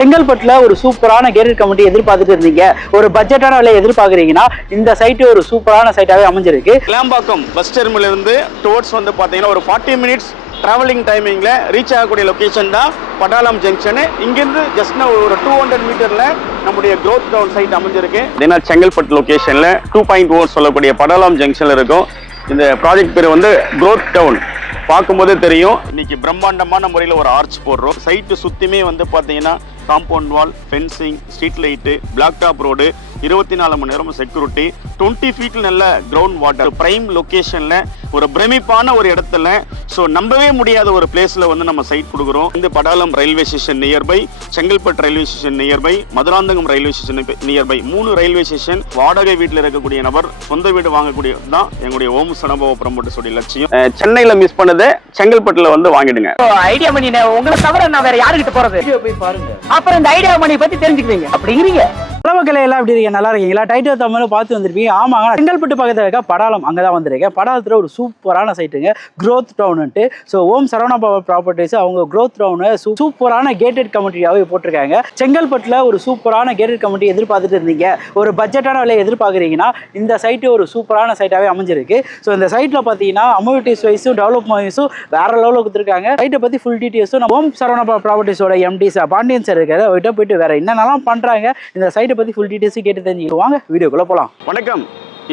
செங்கல்பட்டுல ஒரு சூப்பரான gated community எதிர்பார்த்துட்டு இருந்தீங்க, ஒரு பட்ஜெட்டான விலை எதிர்பார்க்குறீங்கன்னா இந்த சைட்டு ஒரு சூப்பரான சைட்டாவே அமைஞ்சிருக்கு. கிளாம்பாக்கம் பஸ் டெர்மினல் இருந்து டுவர்ட்ஸ் வந்து பார்த்தீங்கன்னா ஒரு 40 மினிட்ஸ் ட்ராவலிங் டைமிங்கில் ரீச் ஆகக்கூடிய லொக்கேஷன் தான் பட்டாளம் ஜங்ஷனு. இங்கேருந்து ஜஸ்ட் ஒரு 200 மீட்டரில் நம்முடைய க்ரோத் டவுன் சைட் அமைஞ்சிருக்கு. ஏன்னா செங்கல்பட்டு லொக்கேஷனில் 2.0 சொல்லக்கூடிய பட்டாளம் ஜங்ஷனில் இருக்கும். இந்த ப்ராஜெக்ட் பேர் வந்து க்ரோத் டவுன். பார்க்கும்போதே தெரியும். இன்னைக்கு பிரம்மாண்டமான முறையில் ஒரு ஆர்ச் போடுறோம். சைட்டு சுற்றியுமே வந்து பார்த்தீங்கன்னா compound wall, fencing, street light, black top road, 24 மணி நேரம் செக்யூரிட்டி, 20 ஃபீட் நல்ல கிரவுண்ட் வாட்டர், பிரைம் லொக்கேஷனில் ஒரு பிரமிப்பான ஒரு இடத்துல, ஸோ நம்பவே முடியாத ஒரு பிளேஸில் வந்து நம்ம சைட் கொடுக்குறோம். இந்த Padalam railway station nearby, Chengalpattu railway station nearby, Madurantakam railway station nearby, 3 railway station. வாடகை வீட்டில் இருக்கக்கூடிய நபர் சொந்த வீடு வாங்கக்கூடிய தான் எங்களுடைய ஓம் சனபவ ப்ரமோட்டர்ஸோட லட்சியம். சென்னையில் மிஸ் பண்ணதை செங்கல்பட்டில் வந்து வாங்கிடுங்க. ஐடியா மணி உங்களை தவிர நான் வேற யாருக்கிட்ட போறது? போய் பாருங்க, அப்புறம் இந்த ஐடியா மணி பத்தி தெரிஞ்சுக்குவீங்க. அப்படிங்கிறீங்க மக்களே எல்லாம் எப்படி இருக்கீங்க? நல்லா இருக்கீங்களா? டைட்டில் தமிழ் பார்த்து வந்திருப்பீங்க. ஆமாங்க, செங்கல்பட்டு பக்கத்தில் இருக்க படாலம் அங்கே தான் வந்திருக்கேன். படாலத்தில் ஒரு சூப்பரான சைட்டுங்க, க்ரோத் டவுன்ட்டு. ஸோ ஓம் சரவணா பவர் ப்ராப்பர்ட்டிஸ் அவங்க க்ரோத் டவுனை சூப்பரான கேட்டட் கம்யூனிட்டியாகவே போட்டிருக்காங்க. செங்கல்பட்டில் ஒரு சூப்பரான கேட்டட் கம்யூனிட்டி எதிர்பார்த்துட்டு இருந்தீங்க, ஒரு பட்ஜெட்டான விலையை எதிர்பார்க்குறீங்கன்னா இந்த சைட்டு ஒரு சூப்பரான சைட்டாகவே அமைஞ்சிருக்கு. ஸோ இந்த சைட்டில் பார்த்தீங்கன்னா அம்யூனிட்டிஸ் வைஸும் டெவலப்மெண்ட் வைஸும் வேற லெவலில் கொடுத்துருக்காங்க. சைட்டை பற்றி ஃபுல் டீட்டெயில்ஸும் நம்ம ஓம் சரவணா பவர் ப்ராப்பர்ட்டிஸோட எம்டி பாண்டியன் சார் இருக்காரு. அவர்கிட்ட போயிட்டு வேற என்னென்னலாம் பண்ணுறாங்க, இந்த சைட்டை பற்றி ஃபுல் டீட்டெயில்ஸ் கேட்டு தெரிஞ்சுக்கலாம். வாங்க வீடியோக்குள்ள போகலாம். வணக்கம்.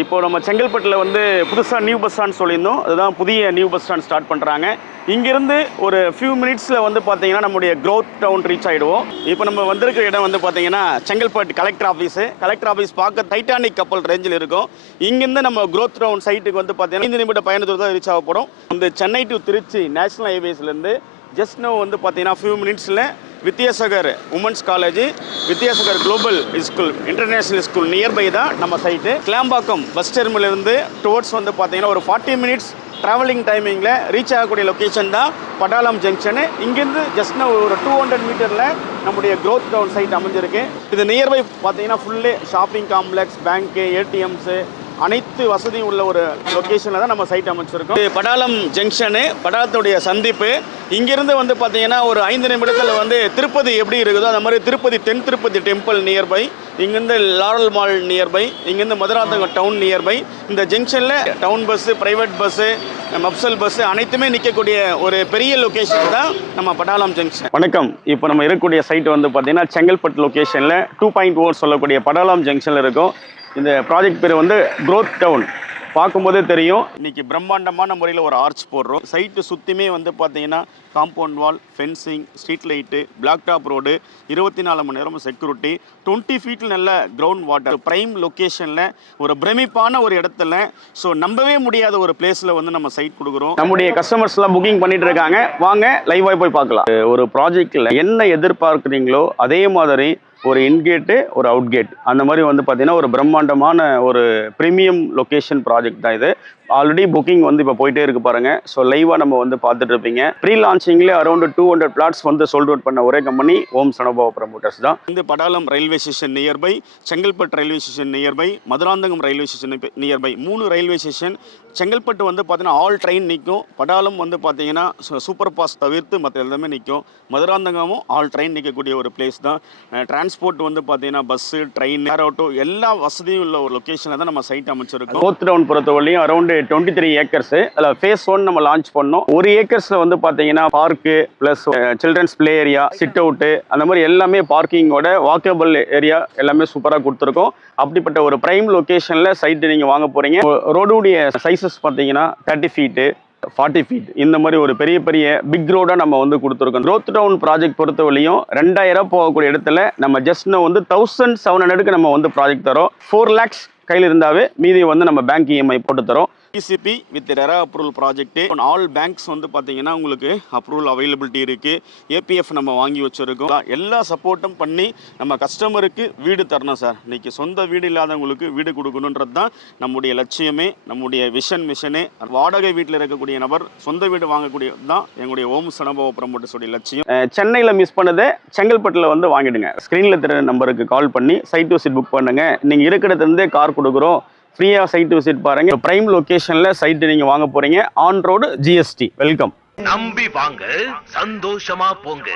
இப்போ நம்ம செங்கல்பட்டில் வந்து புதுசாக நியூ பஸ் ஸ்டாண்ட் சொல்லியிருந்தோம். அதுதான் புதிய நியூ பஸ் ஸ்டாண்ட் ஸ்டார்ட் பண்ணுறாங்க. இங்கேருந்து ஒரு ஃபியூ மினிட்ஸில் வந்து பார்த்தீங்கன்னா நம்முடைய க்ரோத் டவுன் ரீச் ஆகிடுவோம். இப்போ நம்ம வந்திருக்கிற இடம் வந்து பார்த்தீங்கன்னா Chengalpattu collector office. Collector office பார்க்க டைட்டானிக் கப்பல் ரேஞ்சில் இருக்கும். இங்கேருந்து நம்ம க்ரோத் டவுன் சைட்டுக்கு வந்து பார்த்தீங்கன்னா 5 நிமிட பயண தூரம் தான் ரீச் ஆக போகிறோம். இந்த சென்னை டு திருச்சி நேஷனல் ஹைவேஸ்லேருந்து ஜஸ்ட் நோ வந்து பார்த்தீங்கன்னா ஃபியூ மினிட்ஸில் Vidyasagar women's college, Vidyasagar global school, international school nearby தான் நம்ம சைட்டு. கிளாம்பாக்கம் பஸ் டெர்மினல் இருந்து டுவர்ட்ஸ் வந்து பார்த்தீங்கன்னா ஒரு 40 மினிட்ஸ் ட்ராவலிங் டைமிங்கில் ரீச் ஆகக்கூடிய லொக்கேஷன் தான் பட்டாளம் ஜங்ஷனு. இங்கேருந்து ஜஸ்ட் ஒரு 200 மீட்டரில் நம்முடைய க்ரோத் டவுன் சைட் அமைஞ்சிருக்கு. இது நியர்பை பார்த்தீங்கன்னா ஃபுல்லு ஷாப்பிங் காம்ப்ளெக்ஸ், பேங்க்கு, ஏடிஎம்ஸு, அனைத்து வசதியும் உள்ள ஒரு லொக்கேஷனில் தான் நம்ம சைட் அமைச்சிருக்கோம். இது படாலம் ஜங்ஷனு, படாலத்துடைய சந்திப்பு. இங்கிருந்து வந்து பார்த்தீங்கன்னா ஒரு 5 நிமிடத்தில் வந்து திருப்பதி எப்படி இருக்குதோ அந்த மாதிரி திருப்பதி, தென் திருப்பதி டெம்பிள் நியர்பை, இங்கேருந்து லாரல் மால் நியர்பை, இங்கேருந்து மதுராந்தகம் டவுன் நியர்பை. இந்த ஜங்ஷனில் town bus, private bus, mofussil bus அனைத்துமே நிற்கக்கூடிய ஒரு பெரிய லொக்கேஷன் தான் நம்ம படாலம் ஜங்ஷன். வணக்கம். இப்போ நம்ம இருக்கக்கூடிய சைட் வந்து பார்த்தீங்கன்னா செங்கல்பட்டு லொக்கேஷனில் 2.0 சொல்லக்கூடிய படாலம் ஜங்ஷனில் இருக்கும். இந்த ப்ராஜெக்ட் பேர் வந்து க்ரோத் டவுன். பார்க்கும்போதே தெரியும். இன்னைக்கு பிரம்மாண்டமான முறையில் ஒரு ஆர்ச் போடுறோம். சைட்டு சுற்றியுமே வந்து பார்த்தீங்கன்னா compound wall, fencing, street light, black top road, 24 மணி நேரம் செக்யூரிட்டி, 20 ஃபீட் நல்ல கிரவுண்ட் வாட்டர், பிரைம் லொக்கேஷனில் ஒரு பிரமிப்பான ஒரு இடத்துல, ஸோ நம்பவே முடியாத ஒரு பிளேஸில் வந்து நம்ம சைட் கொடுக்குறோம். நம்முடைய கஸ்டமர்ஸ்லாம் புக்கிங் பண்ணிட்டு இருக்காங்க. வாங்க லைவாக போய் பார்க்கலாம். ஒரு ப்ராஜெக்டில் என்ன எதிர்பார்க்குறீங்களோ அதே மாதிரி ஒரு இன்கேட்டு, ஒரு அவுட் கேட், அந்த மாதிரி வந்து பார்த்தீங்கன்னா ஒரு பிரம்மாண்டமான ஒரு ப்ரீமியம் லொக்கேஷன் ப்ராஜெக்ட் தான் இது. ஆல்ரெடி புக்கிங் வந்து இப்போ போயிட்டே இருக்கு பாருங்க. ஸோ லைவாக நம்ம வந்து பார்த்துட்டு இருப்பீங்க. ப்ரீ லான்ச்சிங்லேயே அரௌண்ட் 200 பிளாட்ஸ் வந்து சோல்ட் அவுட் பண்ண ஒரே கம்பெனி ஓம் சனபவ ப்ரமோட்டர்ஸ் தான். இந்த Padalam railway station nearby, Chengalpattu railway station nearby, Madurantakam railway station nearby, 3 railway station. Chengalpattu வந்து பார்த்தீங்கன்னா ஆல் ட்ரெயின் நிற்கும். படாலம் வந்து பார்த்தீங்கன்னா சூப்பர் ஃபாஸ்ட் தவிர்த்து மற்ற எல்லாமே நிற்கும். மதுராந்தகமும் ஆல் ட்ரெயின் நிற்கக்கூடிய ஒரு பிளேஸ் தான். டிரான்ஸ்போர்ட் வந்து பார்த்தீங்கன்னா பஸ்ஸு, ட்ரெயின், ஏர் ஆட்டோ எல்லா வசதியும் உள்ள ஒரு லொக்கேஷனில் தான் நம்ம சைட் அமைச்சிருக்கோம். க்ரோத் டவுன் பொறுத்தவரையும் அரௌண்ட் 23 ஏக்கர்ஸ். அதில் ஃபேஸ் 1 நம்ம லான்ச் பண்ணோம். 1 ஏக்கர்ஸில் வந்து பார்த்தீங்கன்னா park plus children's play area, sit out, அந்த மாதிரி எல்லாமே பார்க்கிங்கோட வாக்கபிள் ஏரியா எல்லாமே சூப்பராக கொடுத்துருக்கோம். அப்படிப்பட்ட ஒரு பிரைம் லொக்கேஷனில் சைட்டு நீங்கள் வாங்க போகிறீங்க. ரோடுடைய சைஸஸ் பார்த்தீங்கன்னா 30 ஃபீட்டு, 40 ஃபீட், இந்த மாதிரி ஒரு பெரிய பெரிய பிக் ரோடாக நம்ம வந்து கொடுத்துருக்கோம். க்ரோத் டவுன் ப்ராஜெக்ட் பொறுத்தவரையும் 2000 போகக்கூடிய இடத்துல நம்ம ஜஸ்ட் வந்து 1700க்கு நம்ம வந்து ப்ராஜெக்ட் தரோம். 4 lakhs கையில் இருந்தாவே மீதி வந்து நம்ம பேங்க் இஎம்ஐ போட்டு தரோம். DCP with RERA approval project. All banks வந்து பார்த்தீங்கன்னா உங்களுக்கு அப்ரூவல் அவைலபிலிட்டி இருக்குது. ஏபிஎஃப் நம்ம வாங்கி வச்சுருக்கோம். எல்லா சப்போர்ட்டும் பண்ணி நம்ம கஸ்டமருக்கு வீடு தரணும் சார். இன்றைக்கி சொந்த வீடு இல்லாதவங்களுக்கு வீடு கொடுக்கணுன்றது தான் நம்முடைய லட்சியமே, நம்முடைய மிஷனே. வாடகை வீட்டில் இருக்கக்கூடிய நபர் சொந்த வீடு வாங்கக்கூடிய தான் எங்களுடைய ஓம் சனபவ ப்ரமோட்டர்ஸோடைய லட்சியம். சென்னையில் மிஸ் பண்ணதை செங்கல்பட்டில் வந்து வாங்கிடுங்க. ஸ்க்ரீனில் தெரிய நம்பருக்கு கால் பண்ணி சைட் விசிட் புக் பண்ணுங்கள். நீங்கள் இருக்கிறதுலேருந்தே கார் கொடுக்குறோம். ஃப்ரீயாக சைட் விசிட் பாருங்க. பிரைம் லொகேஷன்ல சைட் நீங்க வாங்க போறீங்க. On road GST. வெல்கம். நம்பி வாங்க, சந்தோஷமா போங்க.